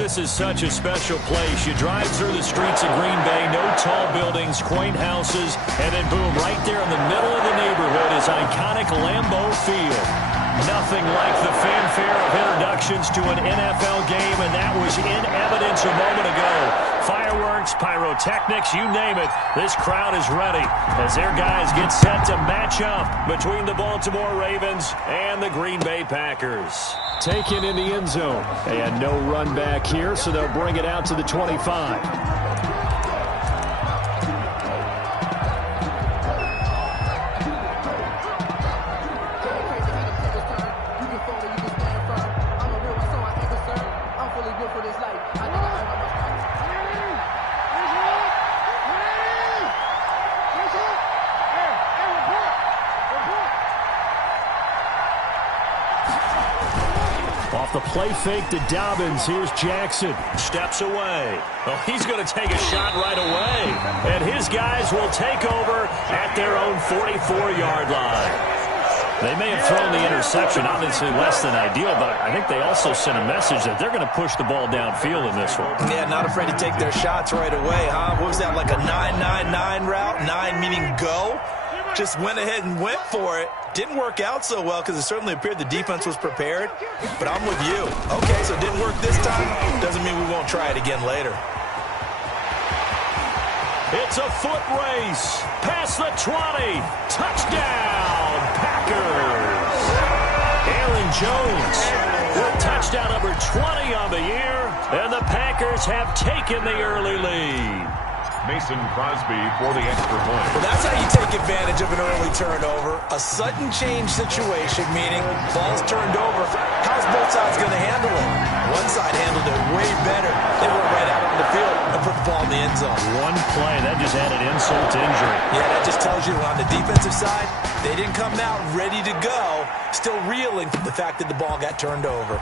this is such a special place. You drive through the streets of Green Bay, no tall buildings, quaint houses, and then boom, right there in the middle of the neighborhood is iconic Lambeau Field. Nothing like the fanfare of introductions to an NFL game, and that was in evidence a moment ago. Fireworks, pyrotechnics, you name it. This crowd is ready as their guys get set to match up between the Baltimore Ravens and the Green Bay Packers. Taken in the end zone, and no run back here, so they'll bring it out to the 25. Off the play fake to Dobbins. Here's Jackson. Steps away. Oh, he's going to take a shot right away. And his guys will take over at their own 44-yard line. They may have thrown the interception, obviously less than ideal, but I think they also sent a message that they're going to push the ball downfield in this one. Yeah, not afraid to take their shots right away, huh? What was that, like a 9-9-9 route? 9 meaning go? Just went ahead and went for it. Didn't work out so well because it certainly appeared the defense was prepared. But I'm with you. Okay, so it didn't work this time. Doesn't mean we won't try it again later. It's a foot race. Past the 20. Touchdown, Packers. Aaron Jones with touchdown number 20 on the year. And the Packers have taken the early lead. Mason Crosby for the extra point. Well, that's how you take advantage of an early turnover. A sudden change situation, meaning ball's turned over. How's both sides going to handle it? One side handled it way better. They went right out on the field and put the ball in the end zone. One play, that just added insult to injury. Yeah, that just tells you on the defensive side, they didn't come out ready to go, still reeling from the fact that the ball got turned over.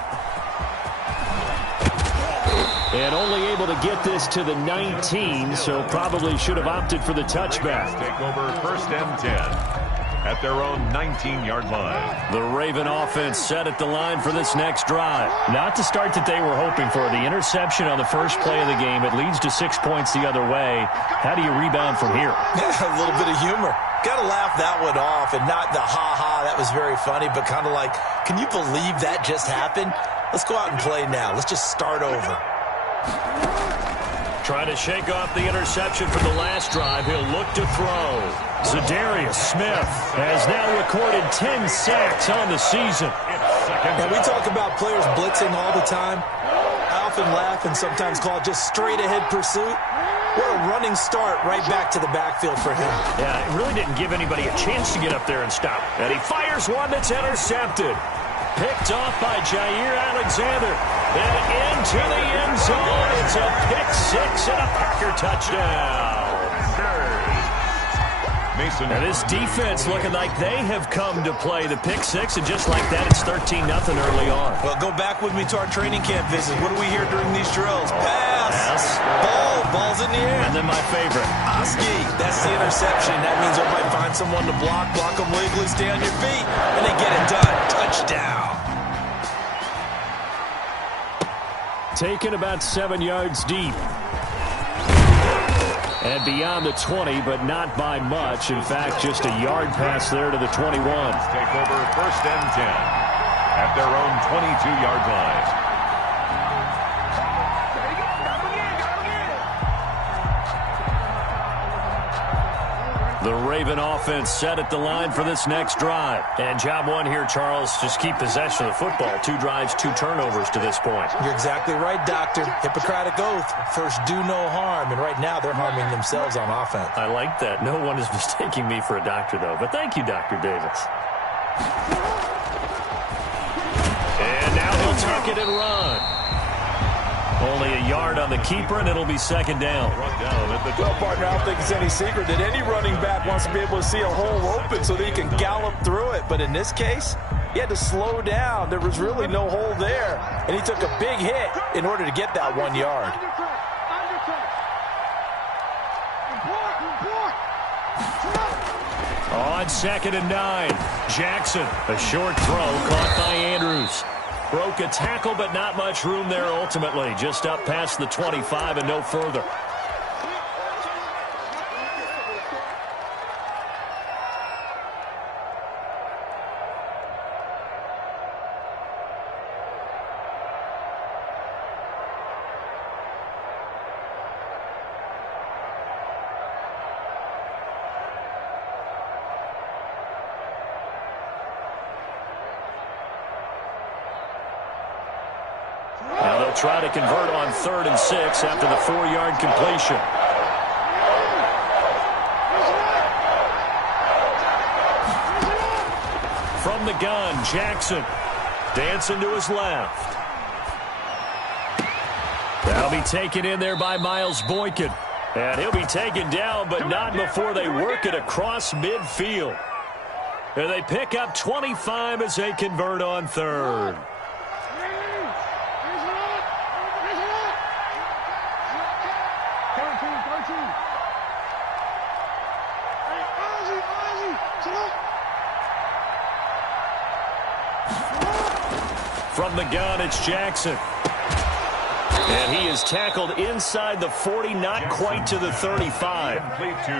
And only able to get this to the 19, so probably should have opted for the touchback. Take over first and 10 at their own 19-yard line. The Raven offense set at the line for this next drive. Not the start that they were hoping for. The interception on the first play of the game. It leads to 6 points the other way. How do you rebound from here? Yeah, a little bit of humor. Got to laugh that one off, and not the ha-ha, that was very funny, but kind of like, can you believe that just happened? Let's go out and play now. Let's just start over. Trying to shake off the interception from the last drive. He'll look to throw. Zadarius Smith has now recorded 10 sacks on the season. And we talk about players blitzing all the time. I often laugh and sometimes call it just straight-ahead pursuit. What a running start right back to the backfield for him. Yeah, it really didn't give anybody a chance to get up there and stop. And he fires one that's intercepted. Picked off by Jair Alexander. And into the end zone. It's a pick-6 and a Packer touchdown. Mason. And this defense looking like they have come to play the pick-6, and just like that, it's 13-0 early on. Well, go back with me to our training camp visits. What do we hear during these drills? Pass. Ball's in the air. And then my favorite. Oski. That's the interception. That means everybody find someone to block them legally, stay on your feet, and they get it done. Touchdown. Taken about 7 yards deep. And beyond the 20, but not by much. In fact, just a yard pass there to the 21. Take over first and 10 at their own 22-yard line. The Raven offense set at the line for this next drive. And job one here, Charles, just keep possession of the football. 2 drives, 2 turnovers to this point. You're exactly right, Doctor. Hippocratic oath. First, do no harm. And right now, they're harming themselves on offense. I like that. No one is mistaking me for a doctor, though. But thank you, Dr. Davis. And now he'll tuck it and run. Only a yard on the keeper, and it'll be second down. Well, partner, I don't think it's any secret that any running back wants to be able to see a hole open so that he can gallop through it. But in this case, he had to slow down. There was really no hole there. And he took a big hit in order to get that 1 yard. On 2nd and 9, Jackson, a short throw caught by Andrews. Broke a tackle, but not much room there ultimately. Just up past the 25 and no further. Now they'll try to convert on 3rd and 6 after the 4-yard completion. From the gun, Jackson dancing to his left. That'll be taken in there by Miles Boykin. And he'll be taken down, but not before they work it across midfield. And they pick up 25 as they convert on 3rd. From the gun, it's Jackson. And he is tackled inside the 40, not quite to the 35.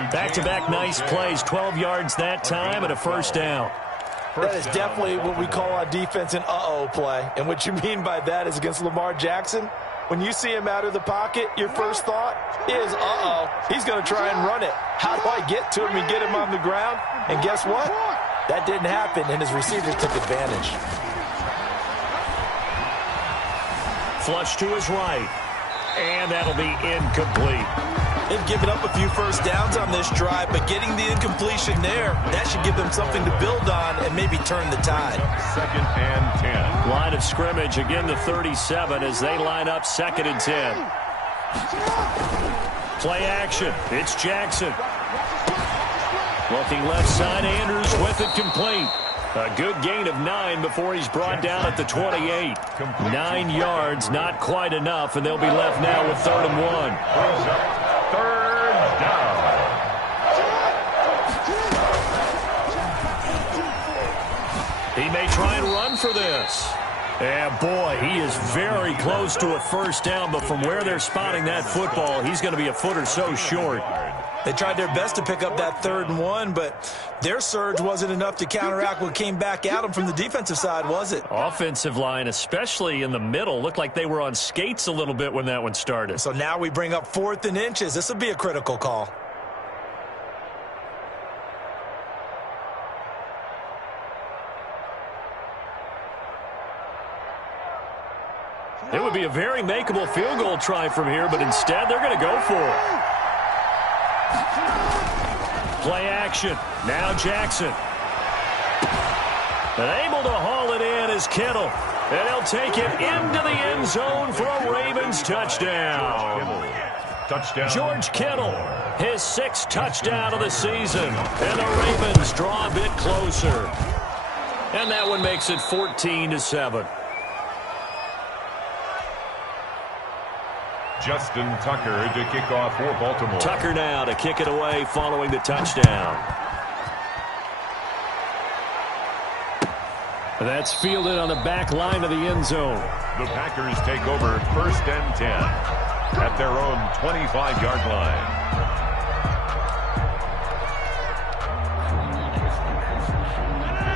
Back-to-back nice plays, 12 yards that time and a first down. That is definitely what we call on defense an uh-oh play. And what you mean by that is against Lamar Jackson, when you see him out of the pocket, your first thought is, uh-oh, he's going to try and run it. How do I get to him and get him on the ground? And guess what? That didn't happen, and his receivers took advantage. Flush to his right. And that'll be incomplete. They've given up a few first downs on this drive, but getting the incompletion there, that should give them something to build on and maybe turn the tide. 2nd and 10. Line of scrimmage, again the 37 as they line up 2nd and 10. Play action. It's Jackson. Looking left side, Andrews with it complete. A good gain of 9 before he's brought down at the 28. 9 yards, not quite enough, and they'll be left now with 3rd and 1. 3rd down. He may try and run for this. And boy, he is very close to a first down, but from where they're spotting that football, he's going to be a foot or so short. They tried their best to pick up that 3rd and 1, but their surge wasn't enough to counteract what came back at them from the defensive side, was it? Offensive line, especially in the middle, looked like they were on skates a little bit when that one started. So now we bring up 4th and inches. This will be a critical call. It would be a very makeable field goal try from here, but instead they're going to go for it. Play action. Now Jackson. And able to haul it in is Kittle. And he'll take it into the end zone for a Ravens touchdown. George Kittle, his 6th touchdown of the season. And the Ravens draw a bit closer. And that one makes it 14-7. Justin Tucker to kick off for Baltimore. Tucker now to kick it away following the touchdown. That's fielded on the back line of the end zone. The Packers take over 1st and 10 at their own 25-yard line.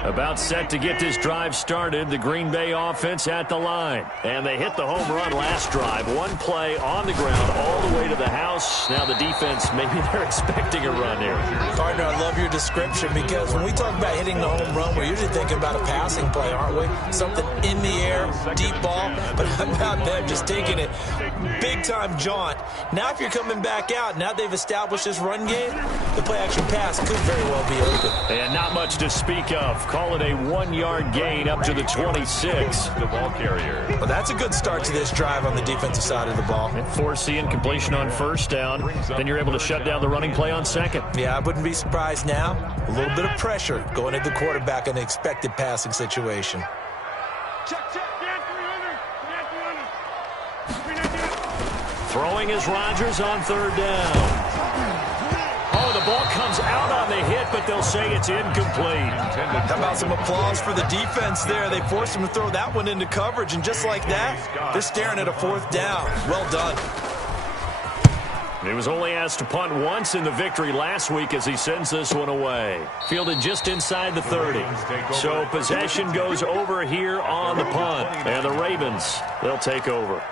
About set to get this drive started. The Green Bay offense at the line. And they hit the home run last drive. One play on the ground all the way to the house. Now the defense, maybe they're expecting a run here. Partner, I love your description because when we talk about hitting the home run, we're usually thinking about a passing play, aren't we? Something in the air, deep ball. But how about them just taking it big-time jaunt? Now if you're coming back out, now they've established this run game, the play-action pass could very well be open. And not much to speak of. Call it a 1-yard gain up to the 26. The ball carrier. Well, that's a good start to this drive on the defensive side of the ball. And force the incompletion on 1st down. Then you're able to shut down the running play on 2nd. Yeah, I wouldn't be surprised now. A little bit of pressure going at the quarterback in an expected passing situation. Throwing is Rodgers on 3rd down. Oh, the ball comes out on the hit, but but they'll say it's incomplete. How about some applause for the defense there? They forced him to throw that one into coverage, and just like that, they're staring at a 4th down. Well done. He was only asked to punt once in the victory last week as he sends this one away. Fielded just inside the 30. So possession goes over here on the punt. And the Ravens, they'll take over.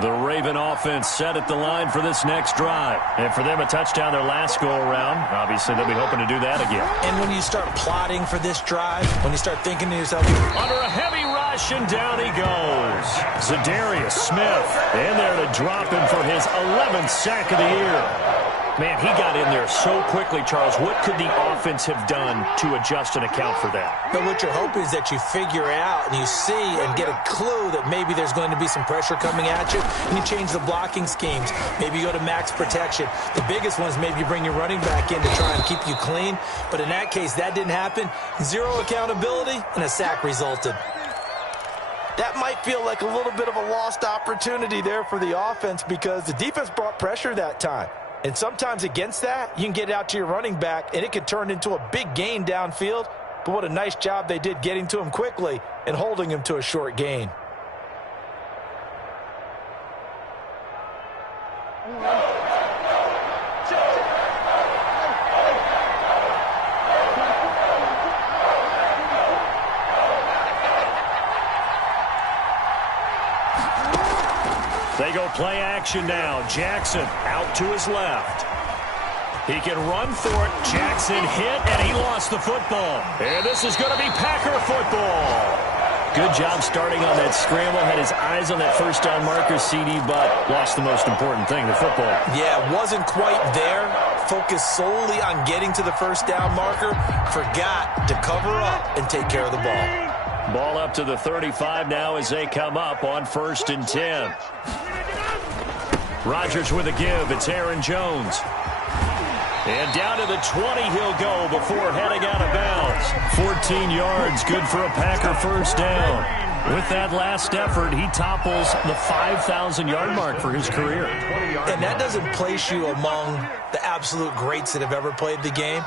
The Raven offense set at the line for this next drive. And for them, a touchdown their last go-around. Obviously, they'll be hoping to do that again. And when you start plotting for this drive, when you start thinking to yourself, under a heavy rush, and down he goes. Zadarius Smith in there to drop him for his 11th sack of the year. Man, he got in there so quickly, Charles. What could the offense have done to adjust and account for that? But what you're hoping is that you figure out and you see and get a clue that maybe there's going to be some pressure coming at you, and you change the blocking schemes. Maybe you go to max protection. The biggest one is maybe you bring your running back in to try and keep you clean. But in that case, that didn't happen. Zero accountability, and a sack resulted. That might feel like a little bit of a lost opportunity there for the offense because the defense brought pressure that time. And sometimes against that, you can get out to your running back, and it could turn into a big gain downfield. But what a nice job they did getting to him quickly and holding him to a short gain. They go play action now. Jackson out to his left. He can run for it. Jackson hit, and he lost the football. And this is going to be Packer football. Good job starting on that scramble. Had his eyes on that first down marker, CD, but lost the most important thing, the football. Yeah, wasn't quite there. Focused solely on getting to the first down marker. Forgot to cover up and take care of the ball. Ball up to the 35 now as they come up on 1st and 10. Rodgers with a give. It's Aaron Jones. And down to the 20 he'll go before heading out of bounds. 14 yards, good for a Packer first down. With that last effort, he topples the 5,000-yard mark for his career. And that doesn't place you among the absolute greats that have ever played the game,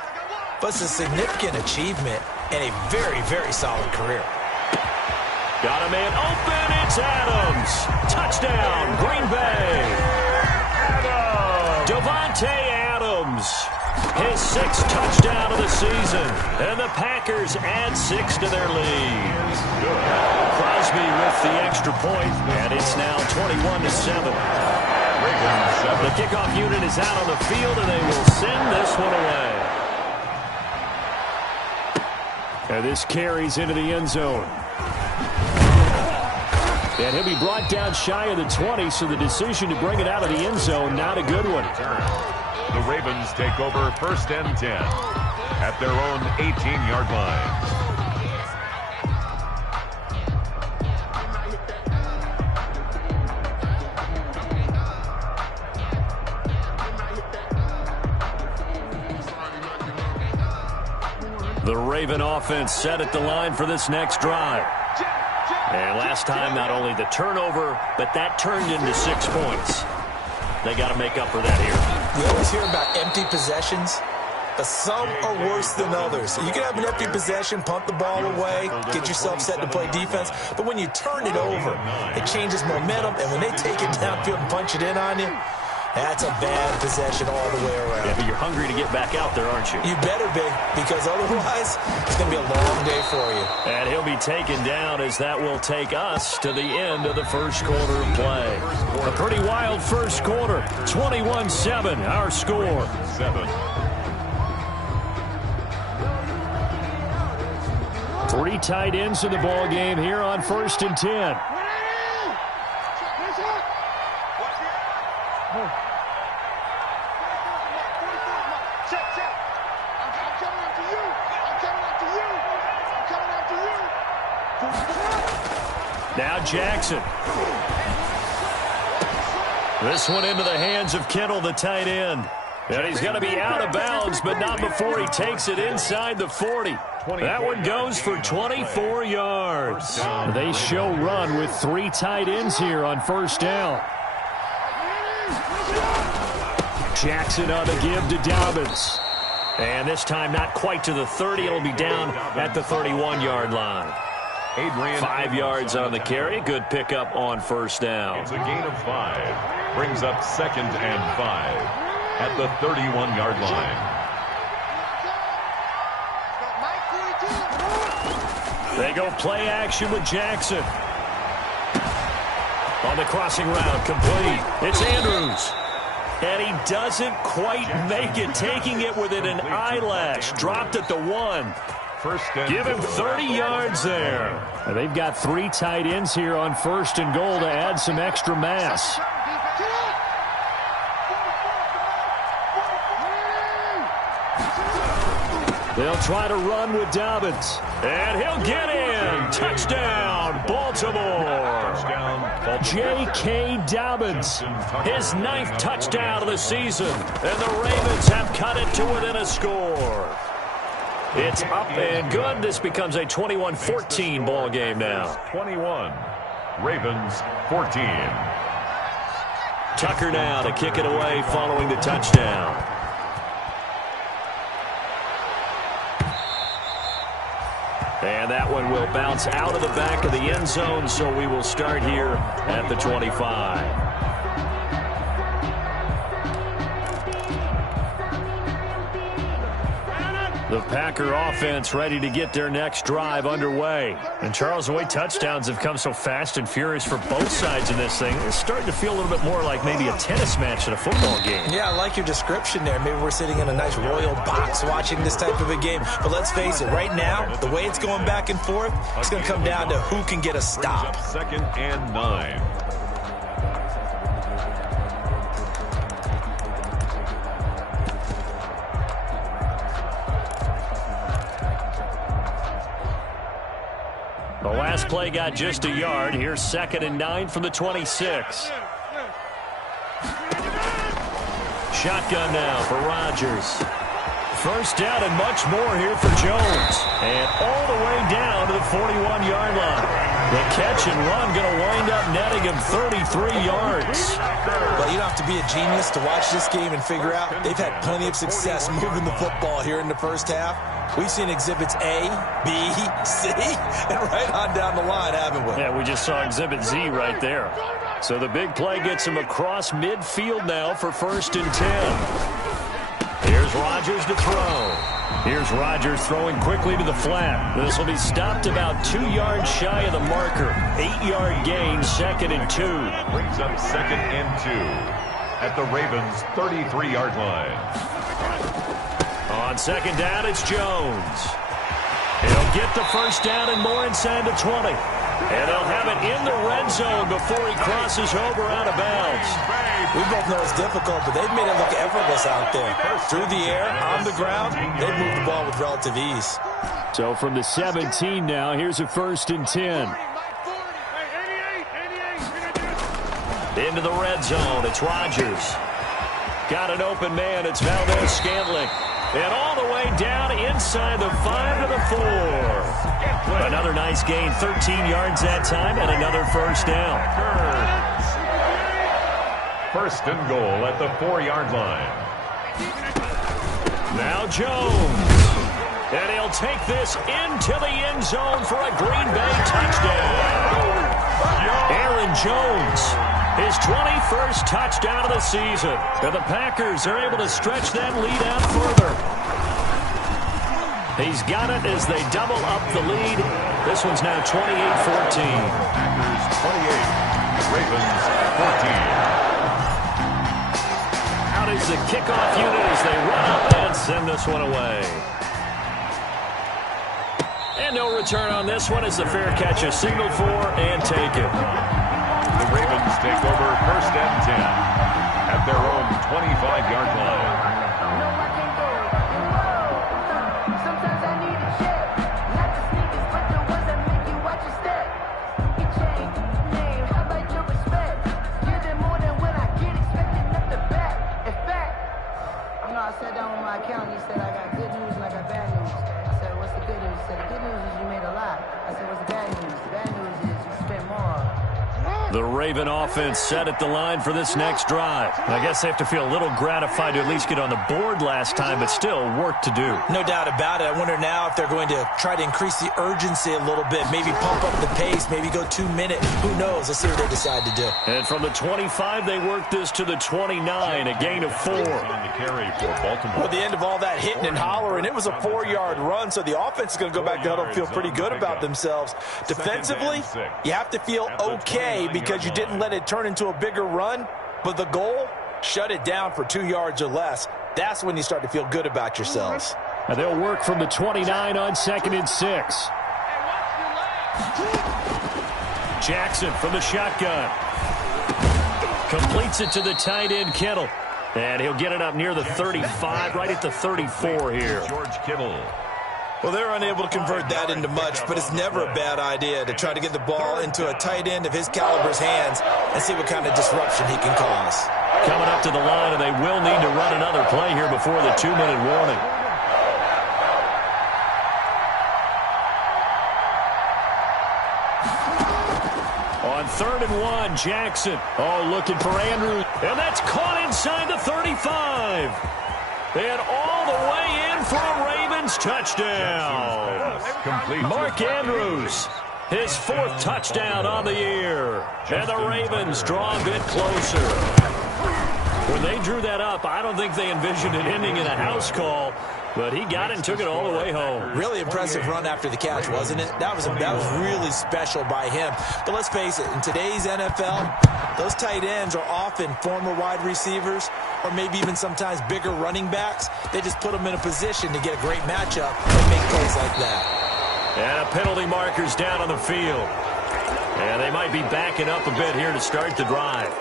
but it's a significant achievement and a very, very solid career. Got a man open. It's Adams. Touchdown, Green Bay. Davante Adams, his 6th touchdown of the season, and the Packers add 6 to their lead. Crosby with the extra point, and it's now 21-7. The kickoff unit is out on the field, and they will send this one away. And this carries into the end zone. And he'll be brought down shy of the 20, so the decision to bring it out of the end zone, not a good one. The Ravens take over 1st and 10 at their own 18-yard line. The Raven offense set at the line for this next drive. And last time, not only the turnover, but that turned into 6 points. They got to make up for that here. We always hear about empty possessions, but some are worse than others. You can have an empty possession, punt the ball away, get yourself set to play defense, but when you turn it over, it changes momentum, and when they take it downfield and punch it in on you, that's a bad possession all the way around. Yeah, but you're hungry to get back out there, aren't you? You better be, because otherwise it's going to be a long day for you. And he'll be taken down as that will take us to the end of the first quarter of play. A pretty wild first quarter. 21-7, our score. 3 tight ends in the ball game here on 1st and 10. Now Jackson. This one into the hands of Kittle, the tight end. And he's going to be out of bounds, but not before he takes it inside the 40. That one goes for 24 yards. They show run with 3 tight ends here on first down. Jackson on the give to Dobbins. And this time not quite to the 30. It'll be down at the 31-yard line. 5 yards on the carry. Good pickup on first down. It's a gain of 5. Brings up 2nd and 5 at the 31-yard line. They go play action with Jackson. On the crossing route, complete. It's Andrews. And he doesn't quite make it, taking it within an eyelash. Dropped at the 1. Give him 30 yards there. And they've got 3 tight ends here on 1st and goal to add some extra mass. They'll try to run with Dobbins. And he'll get in. Touchdown, Baltimore. J.K. Dobbins, his 9th touchdown of the season. And the Ravens have cut it to within a score. It's up and good. This becomes a 21-14 ball game now. 21. Ravens 14. Tucker now to kick it away following the touchdown. And that one will bounce out of the back of the end zone, so we will start here at the 25. The Packer offense ready to get their next drive underway. And Charles, the way touchdowns have come so fast and furious for both sides in this thing, it's starting to feel a little bit more like maybe a tennis match at a football game. Yeah, I like your description there. Maybe we're sitting in a nice royal box watching this type of a game. But let's face it, right now, the way it's going back and forth, it's going to come down to who can get a stop. 2nd and 9. The last play got just a yard. Here's 2nd and 9 from the 26. Shotgun now for Rodgers. First down and much more here for Jones. And all the way down to the 41-yard line. The catch and run going to wind up netting him 33 yards. Well, you don't have to be a genius to watch this game and figure out they've had plenty of success moving the football here in the first half. We've seen exhibits A, B, C, and right on down the line, haven't we? Yeah, we just saw exhibit Z right there. So the big play gets him across midfield now for 1st and 10. Here's Rodgers to throw. Here's Rodgers throwing quickly to the flat. This will be stopped about 2 yards shy of the marker. 8-yard gain, 2nd and 2. Brings up 2nd and 2 at the Ravens' 33-yard line. On 2nd down, it's Jones. He'll get the first down and more inside the 20. And they'll have it in the red zone before he crosses over out of bounds. We both know it's difficult, but they've made it look effortless out there. Through the air, on the ground, they've moved the ball with relative ease. So from the 17 now, here's a 1st and 10. Into the red zone, it's Rodgers. Got an open man, it's Valdez-Scantling. And all the way down inside the 5 to the 4. Another nice gain, 13 yards that time, and another first down. 1st and goal at the 4-yard line. Now Jones. And he'll take this into the end zone for a Green Bay touchdown. Aaron Jones, his 21st touchdown of the season. And the Packers are able to stretch that lead out further. He's got it as they double up the lead. This one's now 28-14. Packers 28, Ravens 14. Out is the kickoff unit as they run up and send this one away. And no return on this one as the fair catch is signaled for and taken. The Ravens take over 1st and 10 at their own 25-yard line. The Raven offense set at the line for this next drive. I guess they have to feel a little gratified to at least get on the board last time, but still work to do. No doubt about it. I wonder now if they're going to try to increase the urgency a little bit, maybe pump up the pace, maybe go 2 minute. Who knows? Let's see what they decide to do. And from the 25, they work this to the 29, a gain of 4. Well, the end of all that hitting and hollering, it was a 4-yard run, so the offense is going to go back to huddle and feel pretty good about themselves. Defensively, you have to feel okay because you didn't let it turn into a bigger run, but the goal, shut it down for 2 yards or less. That's when you start to feel good about yourselves. And they'll work from the 29 on 2nd and 6. Jackson from the shotgun. Completes it to the tight end, Kittle. And he'll get it up near the 35, right at the 34 here. George Kittle. Well, they're unable to convert that into much, but it's never a bad idea to try to get the ball into a tight end of his caliber's hands and see what kind of disruption he can cause. Coming up to the line, and they will need to run another play here before the 2-minute warning. On 3rd and 1, Jackson. Oh, looking for Andrews. And that's caught inside the 35. And all the way in for a Ravens touchdown. Mark Andrews, his 4th touchdown on the year. And the Ravens draw a bit closer. When they drew that up, I don't think they envisioned it ending in a house call. But he got it and took it all the way home. Really impressive run after the catch, wasn't it? That was really special by him. But let's face it, in today's NFL, those tight ends are often former wide receivers or maybe even sometimes bigger running backs. They just put them in a position to get a great matchup and make plays like that. And a penalty marker's down on the field. And they might be backing up a bit here to start the drive.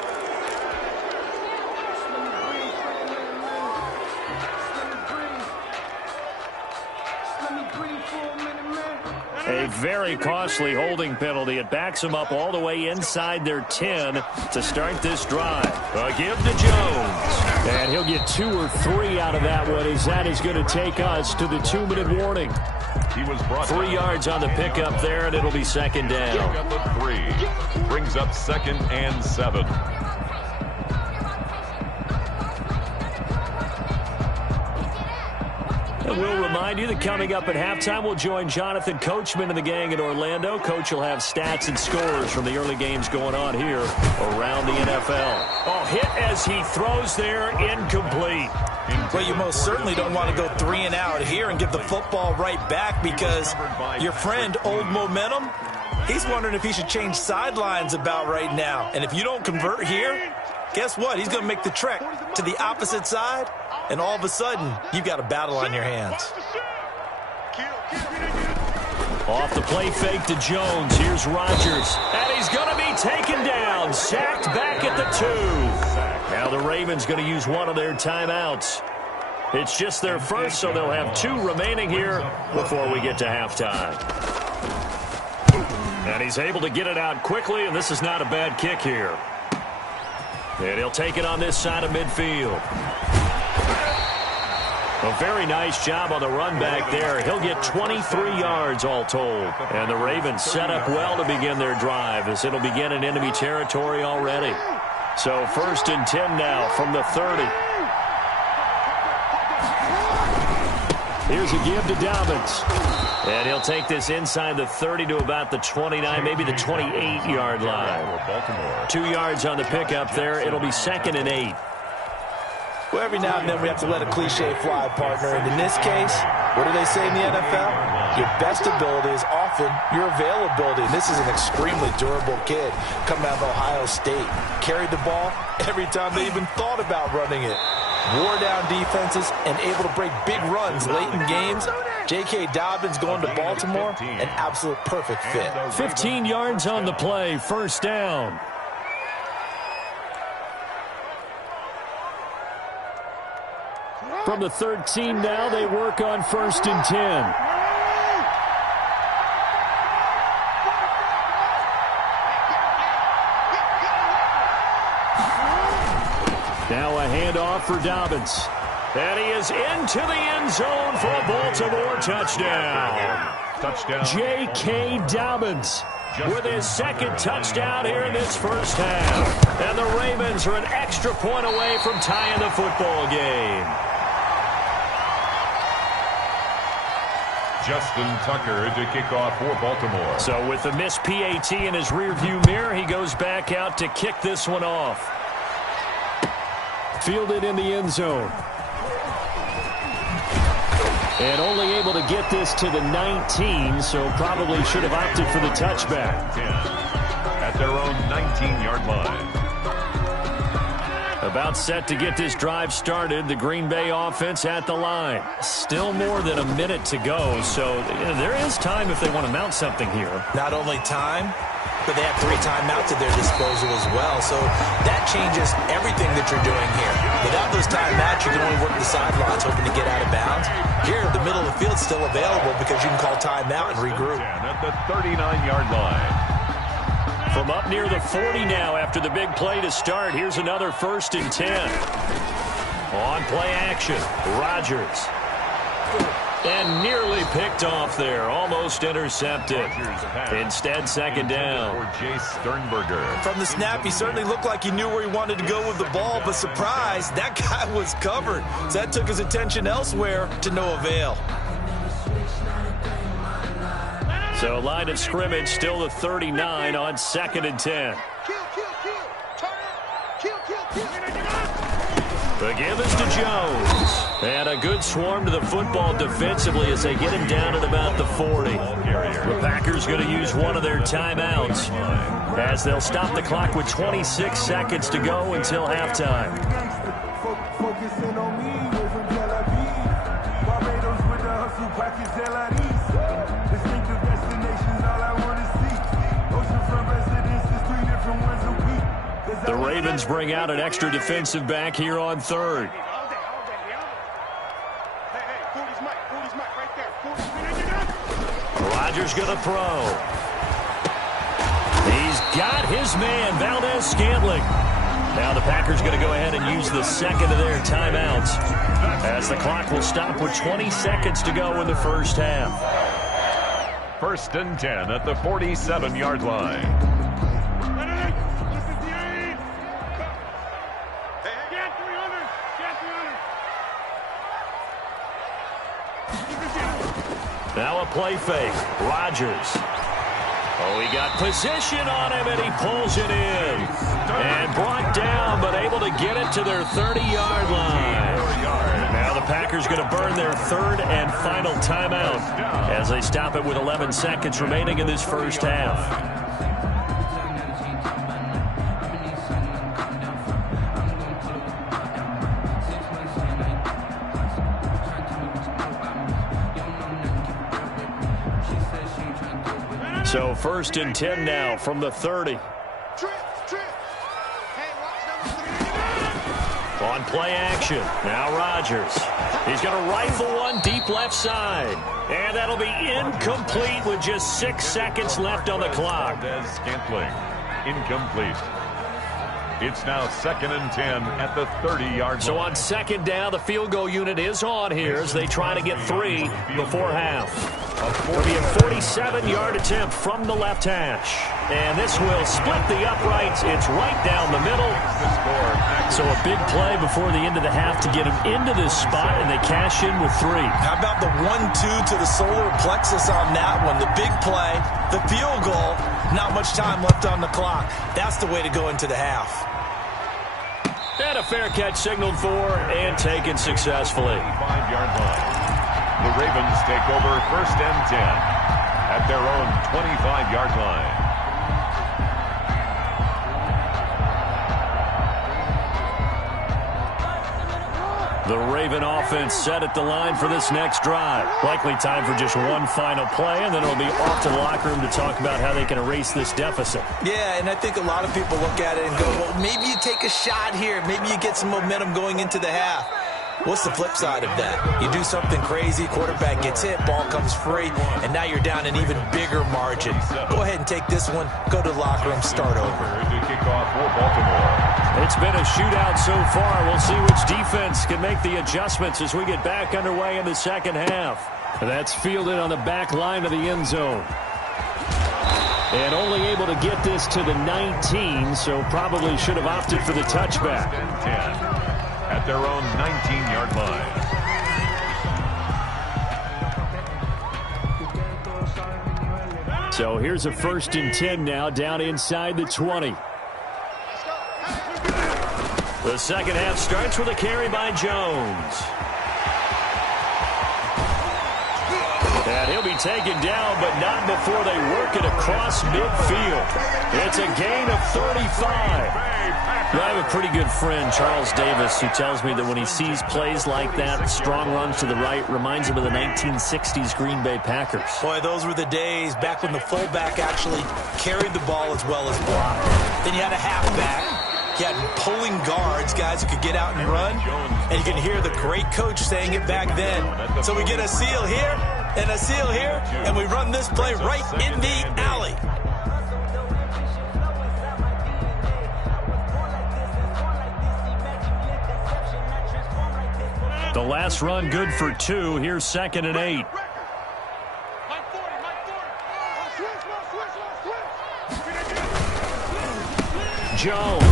A very costly holding penalty. It backs them up all the way inside their 10 to start this drive. A give to Jones. And he'll get 2 or 3 out of that one, as that is going to take us to the 2-minute warning. He was brought 3 yards on the pickup there, and it'll be 2nd down. Pickup of 3. Brings up 2nd and 7. And we'll remind you that coming up at halftime, we'll join Jonathan Coachman and the gang in Orlando. Coach will have stats and scores from the early games going on here around the NFL. Oh, hit as he throws there, incomplete. Well, you most certainly don't want to go 3 and out here and give the football right back because your friend, Old Momentum, he's wondering if he should change sidelines about right now. And if you don't convert here, guess what? He's going to make the trek to the opposite side, and all of a sudden, you've got a battle on your hands. Off the play fake to Jones. Here's Rodgers. And he's going to be taken down. Sacked back at the 2. Now the Ravens going to use one of their timeouts. It's just their first, so they'll have 2 remaining here before we get to halftime. And he's able to get it out quickly, and this is not a bad kick here. And he'll take it on this side of midfield. A very nice job on the run back there. He'll get 23 yards all told. And the Ravens set up well to begin their drive, as it'll begin in enemy territory already. So 1st and 10 now from the 30. Here's a give to Dobbins. And he'll take this inside the 30 to about the 29, maybe the 28-yard line. 2 yards on the pickup there. It'll be 2nd and 8. Well, every now and then we have to let a cliche fly, partner. And in this case, what do they say in the NFL? Your best ability is often your availability. And this is an extremely durable kid coming out of Ohio State. Carried the ball every time they even thought about running it. Wore down defenses and able to break big runs late in games. J.K. Dobbins going to Baltimore, an absolute perfect fit. 15 yards on the play, 1st down. From the 13 now, they work on 1st and 10. Now a handoff for Dobbins. And he is into the end zone for a Baltimore touchdown. Touchdown. J.K. Dobbins. with his second touchdown here in this first half. And the Ravens are an extra point away from tying the football game. Justin Tucker to kick off for Baltimore. So with the missed PAT in his rearview mirror, he goes back out to kick this one off. Fielded in the end zone. And only able to get this to the 19, so probably should have opted for the touchback. 10 at their own 19-yard line. About set to get this drive started. The Green Bay offense at the line. Still more than a minute to go, so there is time if they want to mount something here. Not only time, but they have 3 timeouts at their disposal as well, so that changes everything that you're doing here. Without those timeouts, you can only work the sidelines, hoping to get out of bounds. Here, the middle of the field's still available because you can call timeout and regroup. At the 39-yard line. From up near the 40 now after the big play to start. Here's another 1st and 10. On play action, Rodgers. And nearly picked off there. Almost intercepted. Instead, second down. For Jace Sternberger. From the snap, he certainly looked like he knew where he wanted to go with the ball, but surprise, that guy was covered. So that took his attention elsewhere to no avail. So line of scrimmage still the 39 on 2nd and 10. The give is to Jones. And a good swarm to the football defensively as they get him down at about the 40. The Packers going to use one of their timeouts as they'll stop the clock with 26 seconds to go until halftime. The Ravens bring out an extra defensive back here on 3rd. Rodgers going to throw. He's got his man, Valdez-Scantling. Now the Packers going to go ahead and use the second of their timeouts as the clock will stop with 20 seconds to go in the first half. 1st and 10 at the 47-yard line. Now a play fake. Rodgers. Oh, he got position on him, and he pulls it in. And brought down, but able to get it to their 30-yard line. Now the Packers going to burn their 3rd and final timeout as they stop it with 11 seconds remaining in this first half. So 1st and 10 now from the 30. On play action, now Rodgers. He's going to rifle one deep left side. And that'll be incomplete with just 6 seconds left on the clock. Scantling, incomplete. It's now 2nd and 10 at the 30-yard line. So on 2nd down, the field goal unit is on here as they try to get 3 before half. It'll be a 47-yard attempt from the left hash. And this will split the uprights. It's right down the middle. So a big play before the end of the half to get him into this spot, and they cash in with 3. How about the 1-2 to the solar plexus on that one? The big play, the field goal, not much time left on the clock. That's the way to go into the half. And a fair catch signaled for and taken successfully. 5-yard line. The Ravens take over 1st and 10 at their own 25-yard line. The Raven offense set at the line for this next drive. Likely time for just one final play, and then it'll be off to the locker room to talk about how they can erase this deficit. Yeah, and I think a lot of people look at it and go, well, maybe you take a shot here. Maybe you get some momentum going into the half. What's the flip side of that? You do something crazy, quarterback gets hit, ball comes free, and now you're down an even bigger margin. Go ahead and take this one, go to the locker room, start over. To kick off for Baltimore. It's been a shootout so far. We'll see which defense can make the adjustments as we get back underway in the second half. That's fielded on the back line of the end zone. And only able to get this to the 19, so probably should have opted for the touchback. 10 at their own 19-yard line. So here's a 1st and 10 now, down inside the 20. The second half starts with a carry by Jones. And he'll be taken down, but not before they work it across midfield. It's a gain of 35. I have a pretty good friend, Charles Davis, who tells me that when he sees plays like that, strong runs to the right, reminds him of the 1960s Green Bay Packers. Boy, those were the days back when the fullback actually carried the ball as well as blocked. Then you had a halfback. You had pulling guards, guys who could get out and run. And you can hear the great coach saying it back then. So we get a seal here and a seal here, and we run this play right in the alley. The last run good for 2. Here's 2nd and 8. Jones.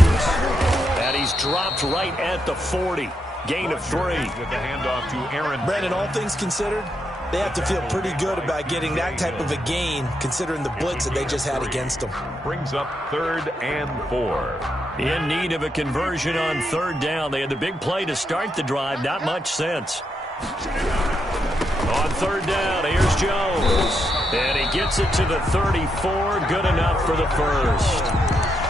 And he's dropped right at the 40. Gain of 3. With the handoff to Aaron. Brandon, all things considered, they have to feel pretty good about getting that type of a gain, considering the blitz that they just had against them. Brings up 3rd and 4. In need of a conversion on 3rd down. They had the big play to start the drive. Not much sense. On 3rd down, here's Jones. And he gets it to the 34. Good enough for the first.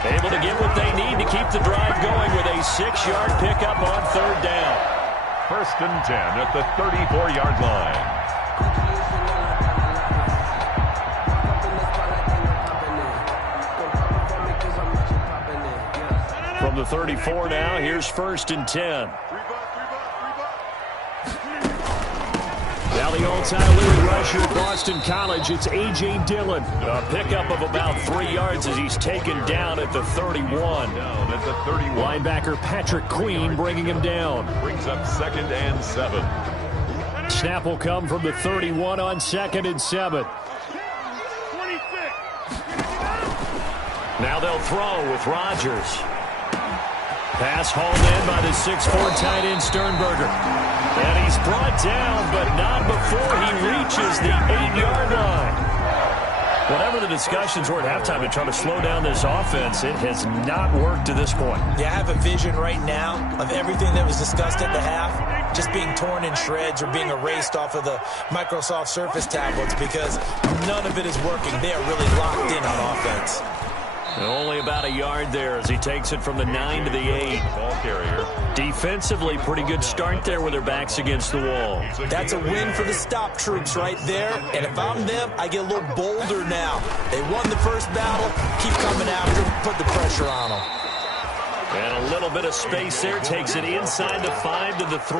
Able to get what they need to keep the drive going with a 6-yard pickup on 3rd down. 1st and 10 at the 34-yard line. From the 34 now, here's 1st and 10. Now the all-time leading rusher at Boston College, it's A.J. Dillon. A pickup of about 3 yards as he's taken down at the 31. Down at the 31. Linebacker Patrick Queen bringing him down. Brings up 2nd and 7. Snap will come from the 31 on 2nd and 7. Now they'll throw with Rodgers. Pass hauled in by the 6'4" tight end Sternberger. And he's brought down, but not before he reaches the 8-yard line. Whatever the discussions were at halftime to try to slow down this offense, it has not worked to this point. Yeah, I have a vision right now of everything that was discussed at the half just being torn in shreds or being erased off of the Microsoft Surface tablets because none of it is working. They are really locked in on offense. And only about a yard there as he takes it from the 9 to the 8. Ball carrier. Defensively, pretty good start there with their backs against the wall. That's a win for the stop troops right there. And if I'm them, I get a little bolder now. They won the first battle. Keep coming after them. Put the pressure on them. And a little bit of space there takes it inside the 5 to the 3.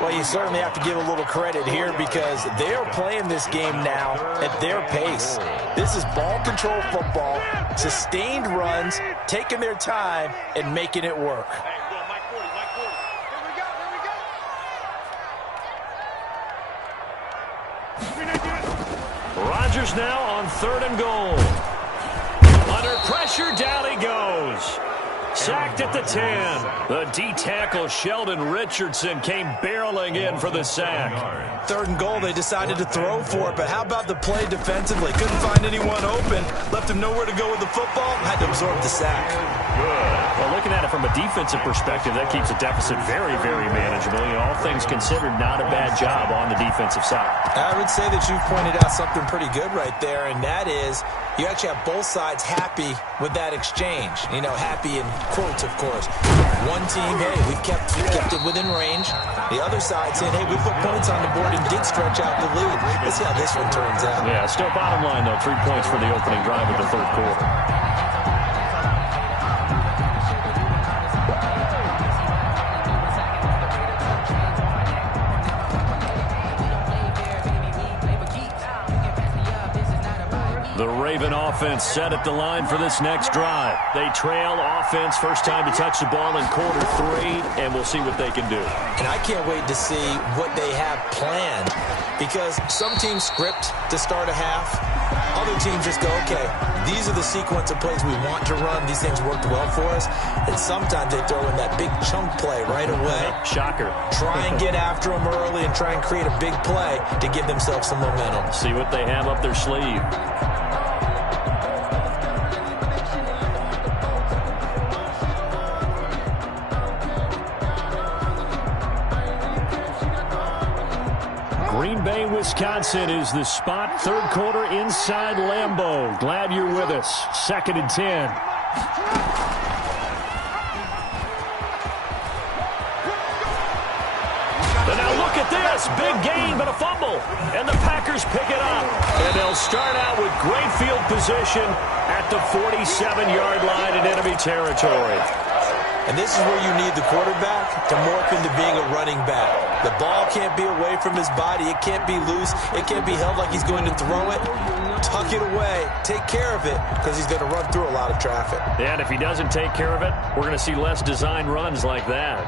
Well, you certainly have to give a little credit here because they are playing this game now at their pace. This is ball control football, sustained runs, taking their time, and making it work. Rodgers now on 3rd and goal. Under pressure, down he goes. Sacked at the 10. The D-tackle Sheldon Richardson came barreling in for the sack. 3rd and goal, they decided to throw for it, but how about the play defensively? Couldn't find anyone open, left him nowhere to go with the football, had to absorb the sack. Good. Well, looking at it from a defensive perspective, that keeps the deficit very, very manageable. You know, all things considered, not a bad job on the defensive side. I would say that you've pointed out something pretty good right there, and that is you actually have both sides happy with that exchange. You know, happy in quotes, of course. One team, hey, we've kept it within range. The other side saying, hey, we put points on the board and did stretch out the lead. Let's see how this one turns out. Yeah, still bottom line, though. 3 points for the opening drive of the 3rd quarter. The Raven offense set at the line for this next drive. They trail offense, first time to touch the ball in quarter 3, and we'll see what they can do. And I can't wait to see what they have planned, because some teams script to start a half. Other teams just go, okay, these are the sequence of plays we want to run. These things worked well for us. And sometimes they throw in that big chunk play right away. Shocker. Try and get after them early and try and create a big play to give themselves some momentum. See what they have up their sleeve. Green Bay, Wisconsin is the spot. Third quarter inside Lambeau. Glad you're with us. 2nd and 10. And now look at this. Big gain, but a fumble. And the Packers pick it up. And they'll start out with great field position at the 47-yard line in enemy territory. And this is where you need the quarterback to morph into being a running back. The ball can't be away from his body. It can't be loose. It can't be held like he's going to throw it. Tuck it away. Take care of it, because he's going to run through a lot of traffic. Yeah, and if he doesn't take care of it, we're going to see less design runs like that.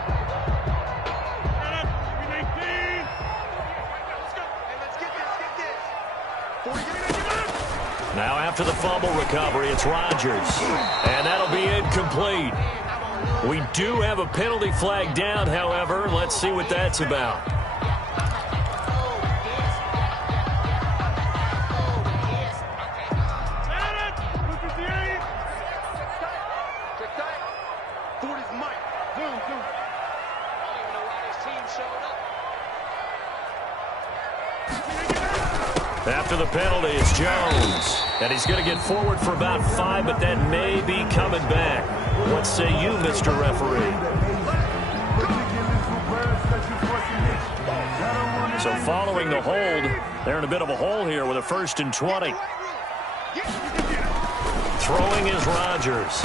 Now after the fumble recovery, it's Rodgers. And that'll be incomplete. We do have a penalty flag down, however. Let's see what that's about. After the penalty, it's Jones. And he's going to get forward for about 5, but that may be coming back. What say you, Mr. Referee? So following the hold, they're in a bit of a hole here with a 1st and 20. Throwing is Rodgers.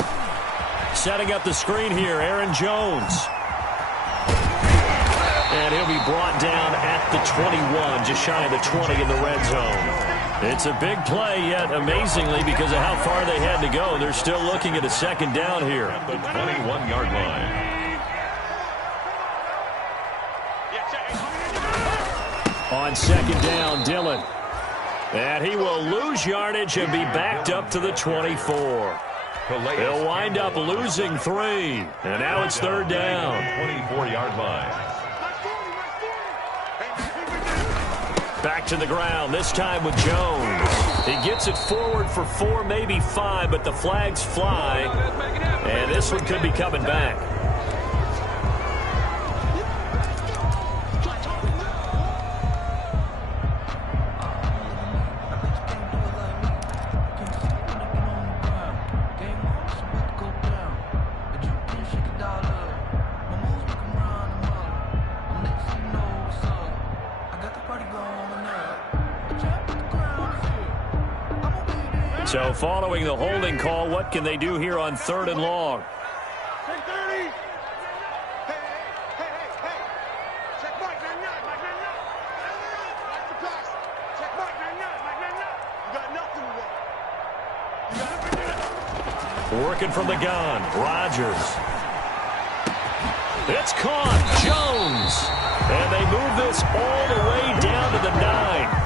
Setting up the screen here, Aaron Jones. And he'll be brought down at the 21, just shy of the 20 in the red zone. It's a big play, yet amazingly, because of how far they had to go, they're still looking at a 2nd down here. At the 21-yard line. On 2nd down, Dillon. And he will lose yardage and be backed up to the 24. He'll wind up losing 3. And now it's 3rd down. 24-yard line. Back to the ground, this time with Jones. He gets it forward for 4, maybe 5, but the flags fly. And this one could be coming back. So following the holding call, what can they do here on 3rd and long? Working from the gun, Rodgers. It's caught, Jones. And they move this all the way down to the 9.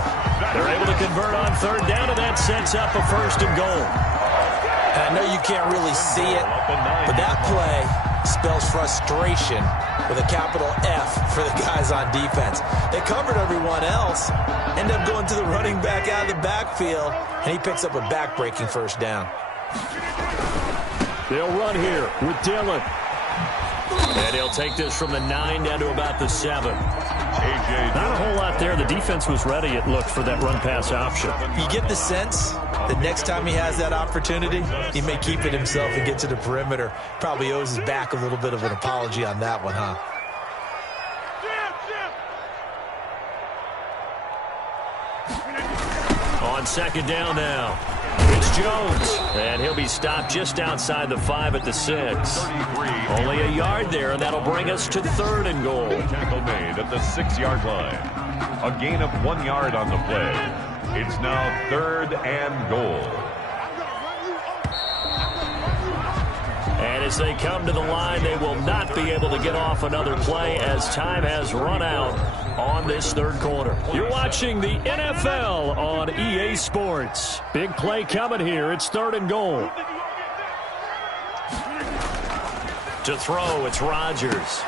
They're able to convert on 3rd down, and that sets up a 1st and goal. And I know you can't really see it, but that play spells frustration with a capital F for the guys on defense. They covered everyone else, end up going to the running back out of the backfield, and he picks up a back-breaking 1st down. They'll run here with Dillon. And he'll take this from the 9 down to about the 7. Not a whole lot there. The defense was ready, it looked, for that run-pass option. You get the sense that next time he has that opportunity, he may keep it himself and get to the perimeter. Probably owes his back a little bit of an apology on that one, huh? On 2nd down now, it's Jones. And he'll be stopped just outside the 5 at the 6. Only a yard there, and that'll bring us to 3rd and goal. Tackle made at the 6-yard line. A gain of 1 yard on the play. It's now 3rd and goal. As they come to the line, they will not be able to get off another play as time has run out on this third quarter. You're watching the NFL on EA Sports. Big play coming here. It's 3rd and goal. To throw, it's Rodgers.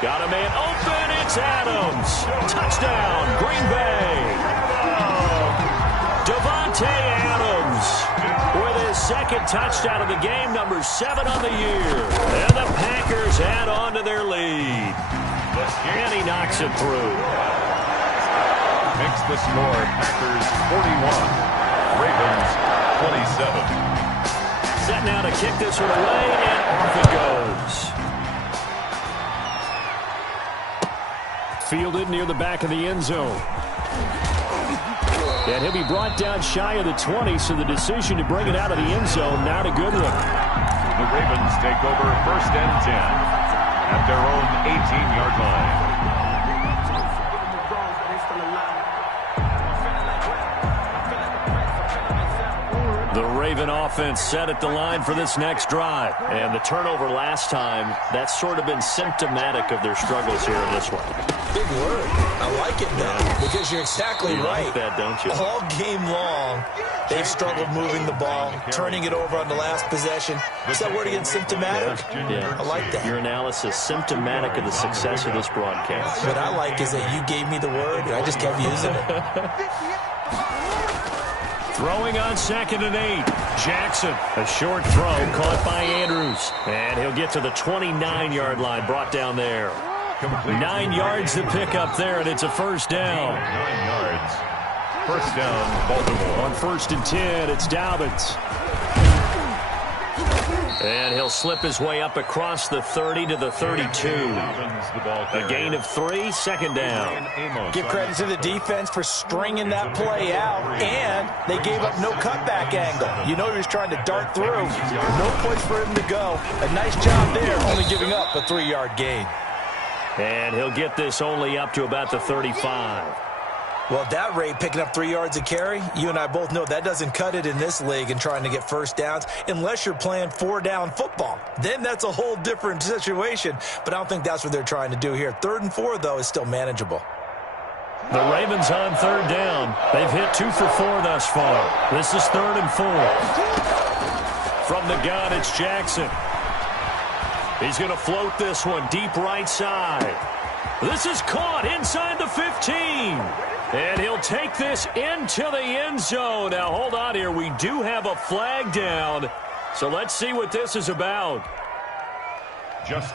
Got a man open. It's Adams. Touchdown, Green Bay. Devontae Adams with his 2nd touchdown of the game, number 7 on the year. And the Packers add on to their lead. And he knocks it through. Makes the score Packers 41, Ravens 27. Set now to kick this one away, and off it goes. Fielded near the back of the end zone. And he'll be brought down shy of the 20, so the decision to bring it out of the end zone, not a good one. The Ravens take over 1st and 10 at their own 18-yard line. The Raven offense set at the line for this next drive. And the turnover last time, that's sort of been symptomatic of their struggles here in this one. Big word. I like it, though, because you're exactly right. Like that, don't you? All game long, they've struggled moving the ball, turning it over on the last possession. What's that word again? Symptomatic? Yeah. I like that. Your analysis, symptomatic of the success of this broadcast. What I like is that you gave me the word, and I just kept using it. Throwing on 2nd and 8. Jackson, a short throw caught by Andrews. And he'll get to the 29-yard line, brought down there. 9 yards to pick up there, and it's a 1st down. 9 yards. 1st down, Baltimore. On 1st and 10, it's Dobbins. And he'll slip his way up across the 30 to the 32. A gain of 3, 2nd down. Give credit to the defense for stringing that play out, and they gave up no cutback angle. You know he was trying to dart through. No place for him to go. A nice job there, only giving up a 3-yard gain. And he'll get this only up to about the 35. Well, at that rate, picking up 3 yards a carry, you and I both know that doesn't cut it in this league and trying to get 1st downs unless you're playing 4-down football. Then that's a whole different situation, but I don't think that's what they're trying to do here. 3rd and 4, though, is still manageable. The Ravens on 3rd down. They've hit 2 for 4 thus far. This is 3rd and 4. From the gun, it's Jackson. He's going to float this one deep right side. This is caught inside the 15. And he'll take this into the end zone. Now, hold on here. We do have a flag down. So let's see what this is about.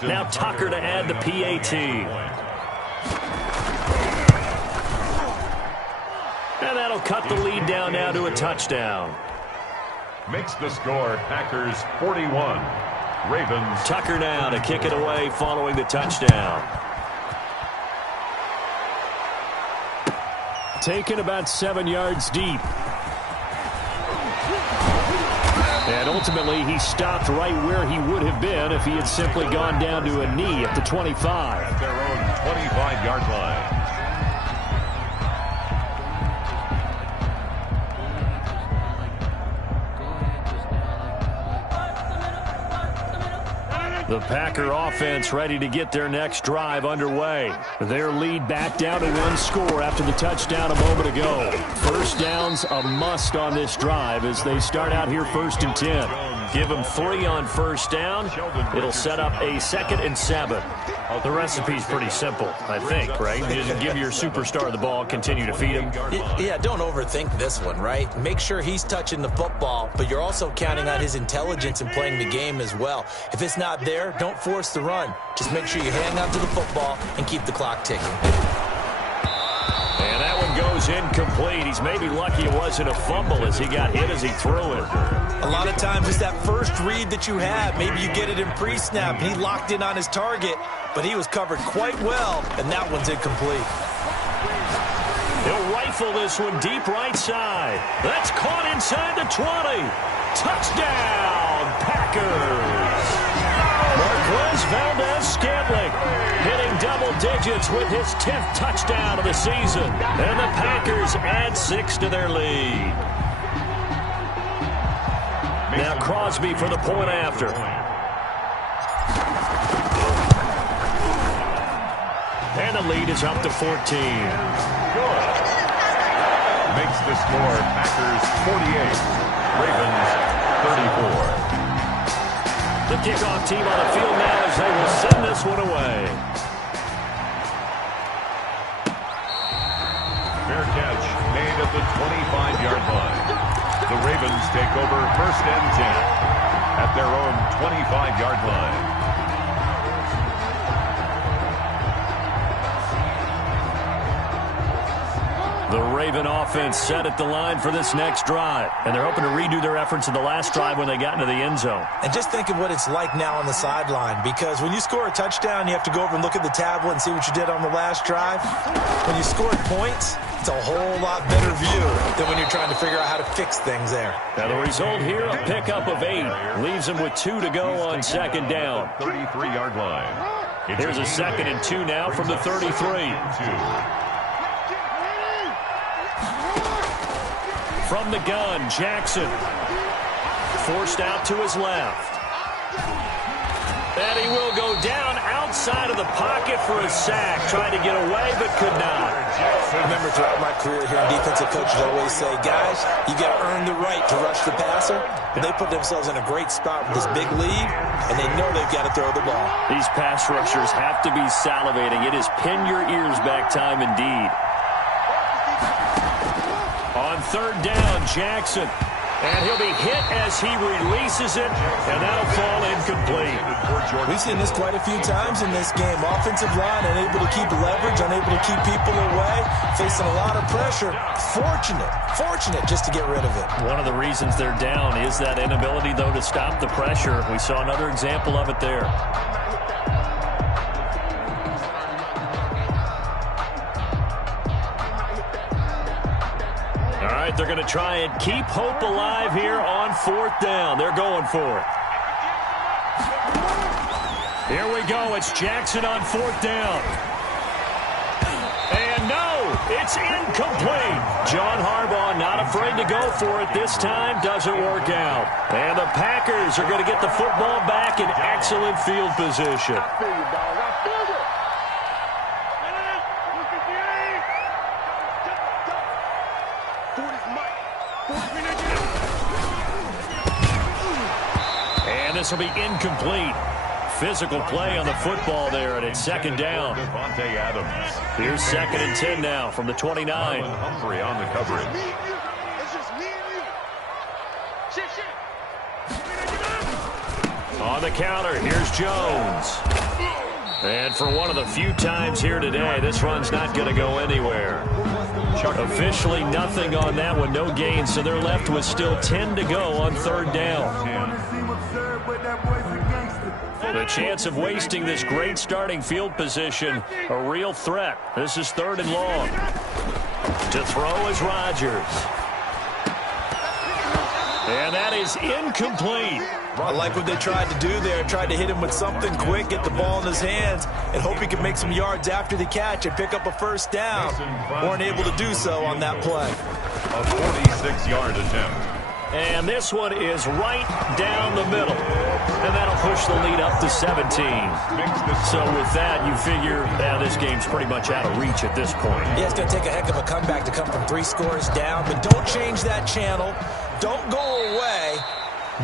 Now Tucker to add the PAT. And that'll cut the lead down now to a touchdown. Makes the score Packers 41. Ravens. Tucker now to kick it away following the touchdown. Taken about 7 yards deep. And ultimately, he stopped right where he would have been if he had simply gone down to a knee at the 25. At their own 25-yard line. The Packer offense ready to get their next drive underway. Their lead back down to 1 score after the touchdown a moment ago. 1st down's a must on this drive as they start out here 1st and 10. Give them 3 on 1st down. It'll set up a 2nd and 7. The recipe's pretty simple, I think, right? You just give your superstar the ball, continue to feed him. Yeah, don't overthink this one, right? Make sure he's touching the football, but you're also counting on his intelligence in playing the game as well. If it's not there, don't force the run. Just make sure you hang on to the football and keep the clock ticking. And that one goes incomplete. He's maybe lucky it wasn't a fumble as he got hit as he threw it. A lot of times it's that first read that you have. Maybe you get it in pre-snap. He locked in on his target, but he was covered quite well, and that one's incomplete. He'll rifle this one deep right side. That's caught inside the 20. Touchdown, Packers. Marquez Valdez-Scantling hitting double digits with his 10th touchdown of the season. And the Packers add 6 to their lead. Now Crosby for the point after. And the lead is up to 14. Good. Makes the score Packers 48, Ravens 34. The kickoff team on the field now as they will send this one away. Fair catch made at the 25-yard line. The Ravens take over 1st and 10 at their own 25-yard line. The Raven offense set at the line for this next drive, and they're hoping to redo their efforts in the last drive when they got into the end zone. And just think of what it's like now on the sideline, because when you score a touchdown, you have to go over and look at the tablet and see what you did on the last drive. When you scored points, it's a whole lot better view than when you're trying to figure out how to fix things there. Now the result here, a pickup of 8, leaves them with 2 to go on 2nd down. 33-yard line. Here's a 2nd and 2 now from the 33. From the gun, Jackson. Forced out to his left. And he will go down outside of the pocket for a sack. Tried to get away, but could not. Remember, throughout my career here, defensive coaches always say, guys, you got to earn the right to rush the passer. But they put themselves in a great spot with this big lead, and they know they've got to throw the ball. These pass rushers have to be salivating. It is pin your ears back time indeed. On 3rd down, Jackson. And he'll be hit as he releases it, and that'll fall incomplete. We've seen this quite a few times in this game. Offensive line unable to keep leverage, unable to keep people away, facing a lot of pressure. Fortunate just to get rid of it. One of the reasons they're down is that inability, though, to stop the pressure. We saw another example of it there. They're going to try and keep hope alive here on 4th down. They're going for it. Here we go. It's Jackson on 4th down. And no, it's incomplete. John Harbaugh not afraid to go for it this time. Doesn't work out. And the Packers are going to get the football back in excellent field position. This will be incomplete. Physical play on the football there, and it's 2nd down. Here's 2nd and 10 now from the 29. Humphrey on the coverage. On the counter, here's Jones. And for one of the few times here today, this run's not going to go anywhere. Officially nothing on that one, no gain, so they're left with still 10 to go on 3rd down. The chance of wasting this great starting field position, a real threat. This is 3rd and long. To throw is Rodgers. And that is incomplete. I like what they tried to do there. Tried to hit him with something quick, get the ball in his hands, and hope he could make some yards after the catch and pick up a 1st down. Weren't able to do so on that play. A 46-yard attempt. And this one is right down the middle. And that'll push the lead up to 17. So with that, you figure this game's pretty much out of reach at this point. Yeah, it's going to take a heck of a comeback to come from 3 scores down. But don't change that channel. Don't go away.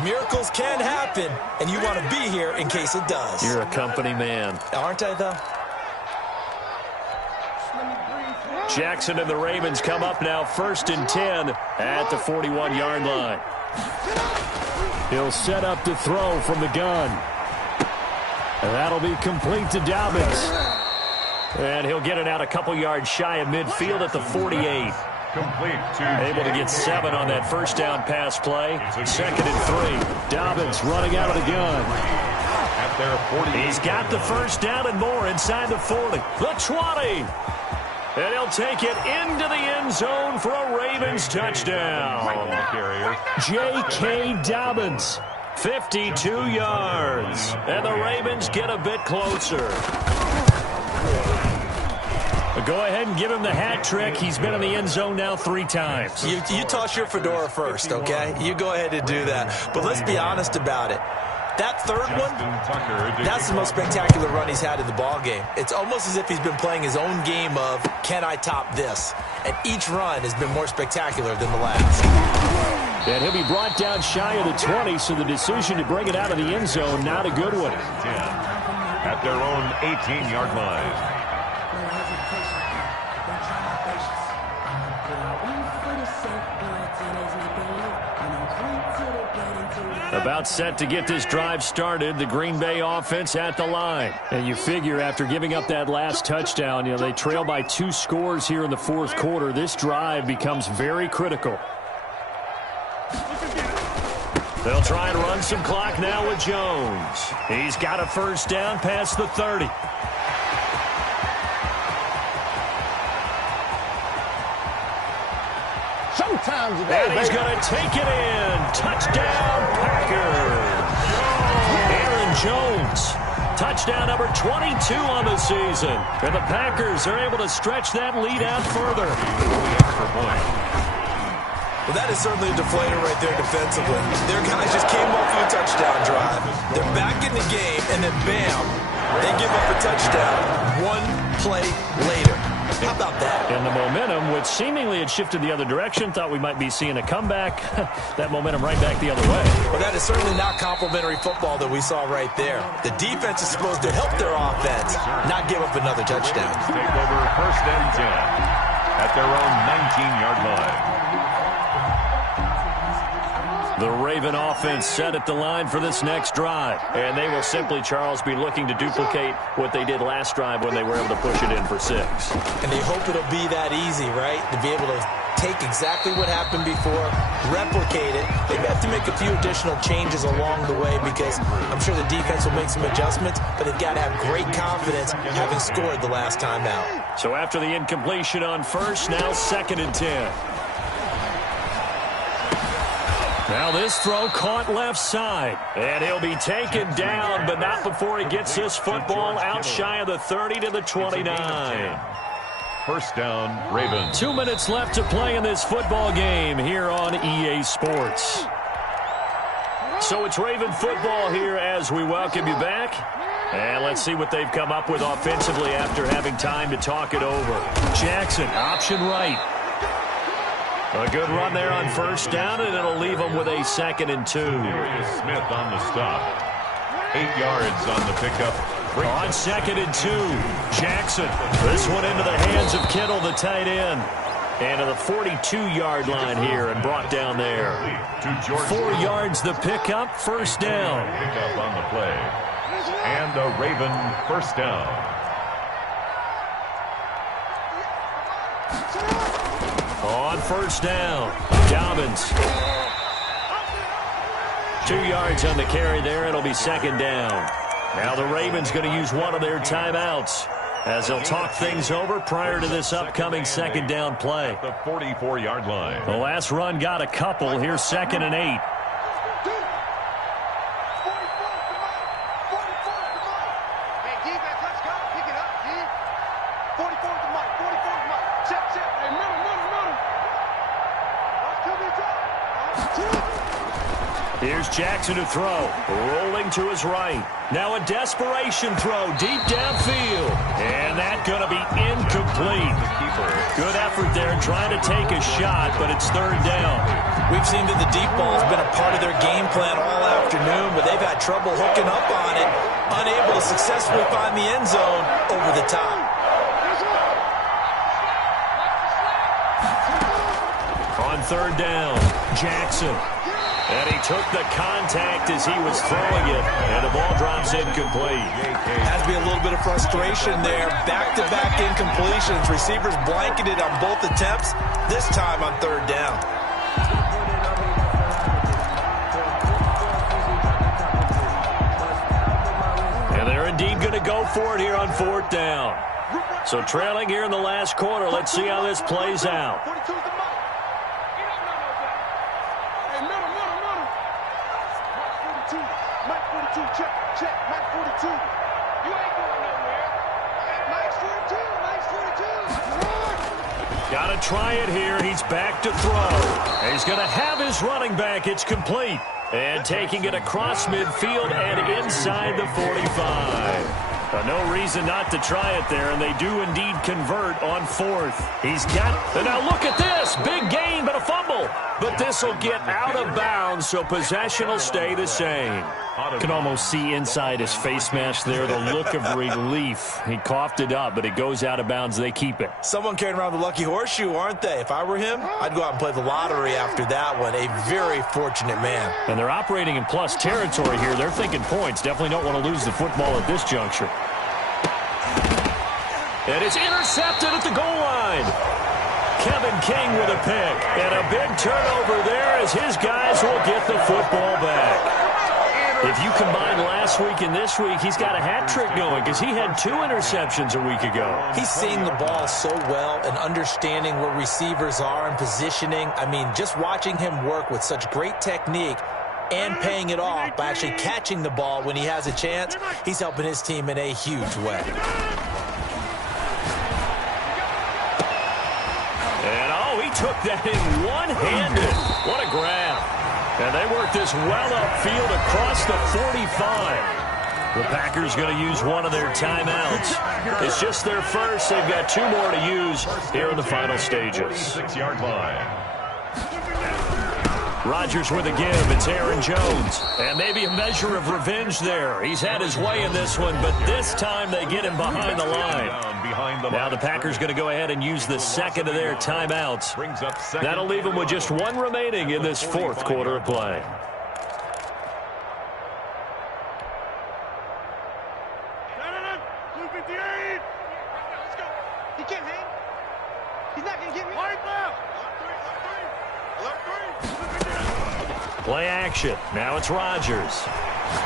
Miracles can happen, and you want to be here in case it does. You're a company man. Aren't I, though? Jackson and the Ravens come up now 1st and 10 at the 41-yard line. He'll set up to throw from the gun. And that'll be complete to Dobbins. And he'll get it out a couple yards shy of midfield at the 48. Able to get 7 on that 1st down pass play. 2nd and 3. Dobbins running out of the gun. He's got the 1st down and more inside the 40. The 20. And he'll take it into the end zone for a Ravens touchdown. J.K. Dobbins, 52 yards. And the Ravens get a bit closer. Go ahead and give him the hat trick. He's been in the end zone now 3 times. You toss your fedora first, okay? You go ahead and do that. But let's be honest about it. That third one, that's the most spectacular run he's had in the ball game. It's almost as if he's been playing his own game of, can I top this? And each run has been more spectacular than the last. And he'll be brought down shy of the 20, so the decision to bring it out of the end zone, not a good one. 10 at their own 18-yard line. About set to get this drive started, the Green Bay offense at the line. And you figure after giving up that last touchdown, they trail by 2 scores here in the fourth quarter. This drive becomes very critical. They'll try and run some clock now with Jones. He's got a first down past the 30. Showtime today, and he's going to take it in. Touchdown, Packers. Aaron Jones. Touchdown number 22 on the season. And the Packers are able to stretch that lead out further. Well, that is certainly a deflator right there defensively. Their guys just came off of a touchdown drive. They're back in the game, and then bam, they give up a touchdown 1 play later. How about that? And the momentum, which seemingly had shifted the other direction, thought we might be seeing a comeback. That momentum right back the other way. Well, that is certainly not complimentary football that we saw right there. The defense is supposed to help their offense, not give up another touchdown. Take over first and 10 at their own 19-yard line. The Raven offense set at the line for this next drive. And they will simply, Charles, be looking to duplicate what they did last drive when they were able to push it in for 6. And they hope it'll be that easy, right? To be able to take exactly what happened before, replicate it. They have to make a few additional changes along the way because I'm sure the defense will make some adjustments, but they've got to have great confidence having scored the last time out. So after the incompletion on first, now 2nd and 10. Now this throw caught left side. And he'll be taken down, but not before he gets this football out shy of the 30 to the 29. First down, Ravens. 2 minutes left to play in this football game here on EA Sports. So it's Raven football here as we welcome you back. And let's see what they've come up with offensively after having time to talk it over. Jackson, option right. A good run there on first down, and it'll leave them with a 2nd and 2. Smith on the stop. 8 yards on the pickup. On 2nd and 2, Jackson. This one into the hands of Kittle, the tight end. And to the 42-yard line here and brought down there. 4 yards the pickup, first down. Pickup on the play. And a Raven first down. On first down, Dobbins. 2 yards on the carry there. It'll be 2nd down. Now the Ravens going to use one of their timeouts as they'll talk things over prior to this upcoming 2nd down play. The 44-yard line. The last run got a couple. Here's 2nd and 8. Here's Jackson to throw. Rolling to his right. Now a desperation throw deep downfield. And that's going to be incomplete. Good effort there trying to take a shot, but it's 3rd down. We've seen that the deep ball has been a part of their game plan all afternoon, but they've had trouble hooking up on it, unable to successfully find the end zone over the top. On 3rd down, Jackson. And he took the contact as he was throwing it, and the ball drops incomplete. Has to be a little bit of frustration there. Back-to-back incompletions. Receivers blanketed on both attempts, this time on 3rd down. And they're indeed going to go for it here on 4th down. So trailing here in the last quarter, let's see how this plays out. Got to try it here. He's back to throw. He's going to have his running back. It's complete. And taking it across midfield and inside the 45. No reason not to try it there, and they do indeed convert on fourth. He's got, and now look at this. Big gain, but a fumble. But this will get out of bounds, so possession will stay the same. Can almost see inside his face mask there, the look of relief. He coughed it up, but it goes out of bounds. They keep it. Someone carrying around the lucky horseshoe, aren't they? If I were him, I'd go out and play the lottery after that one. A very fortunate man. And they're operating in plus territory here. They're thinking points. Definitely don't want to lose the football at this juncture. And it's intercepted at the goal line. Kevin King with a pick. And a big turnover there as his guys will get the football back. If you combine last week and this week, he's got a hat trick going because he had 2 interceptions a week ago. He's seeing the ball so well and understanding where receivers are and positioning. I mean, just watching him work with such great technique and paying it off by actually catching the ball when he has a chance, he's helping his team in a huge way. And, oh, he took that in one-handed. What a grab. And they work this well upfield across the 45. The Packers going to use one of their timeouts. It's just their first. They've got 2 more to use here in the final stages. 6-yard line. Rodgers with a give. It's Aaron Jones. And maybe a measure of revenge there. He's had his way in this one, but this time they get him behind the line. Now the Packers going to go ahead and use the second of their timeouts. That'll leave them with just 1 remaining in this 4th quarter of play. He can't hang. He's not going to get me. Play action. Now it's Rodgers.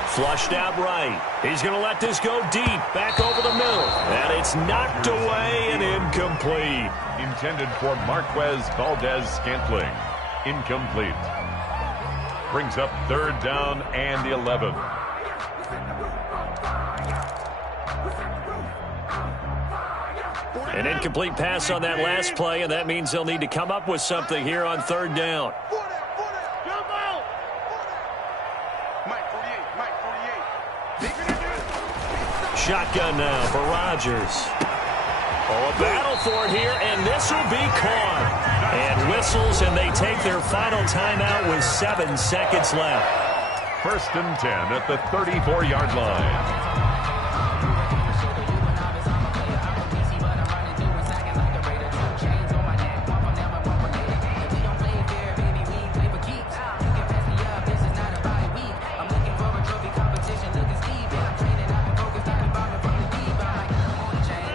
Flushed out right. He's going to let this go deep. Back over the middle. And it's knocked away and incomplete. Intended for Marquez Valdez-Scantling. Incomplete. Brings up 3rd down and 11. An incomplete pass on that last play, and that means they'll need to come up with something here on 3rd down. Shotgun now for Rodgers. Oh, a battle for it here, and this will be caught. And whistles, and they take their final timeout with 7 seconds left. 1st and 10 at the 34-yard line.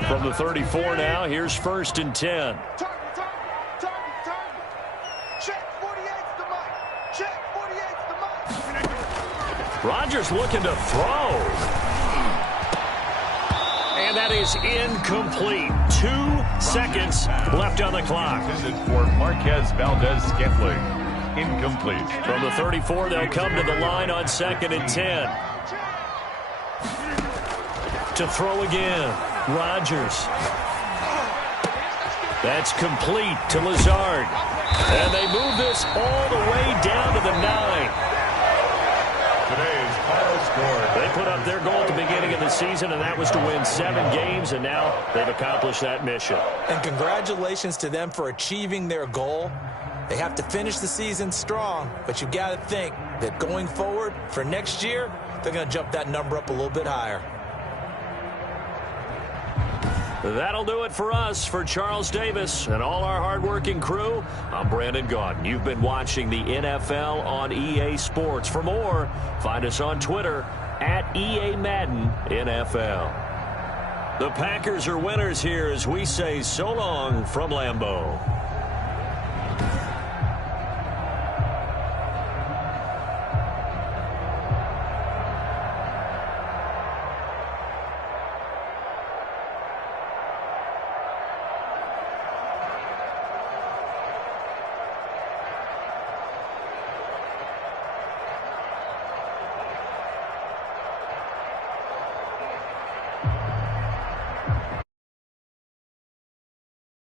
From the 34 now, here's 1st and 10. Rodgers looking to throw. And that is incomplete. 2 seconds left on the clock. Intended for Marquez Valdez-Scantling. Incomplete. From the 34, they'll come to the line on 2nd and 10. To throw again. Rodgers. That's complete to Lazard. And they move this all the way down to the 9. Today's final score. They put up their goal at the beginning of the season, and that was to win 7 games, and now they've accomplished that mission. And congratulations to them for achieving their goal. They have to finish the season strong, but you've got to think that going forward for next year, they're going to jump that number up a little bit higher. That'll do it for us. For Charles Davis and all our hardworking crew, I'm Brandon Gaudin. You've been watching the NFL on EA Sports. For more, find us on Twitter at EA Madden NFL. The Packers are winners here as we say so long from Lambeau.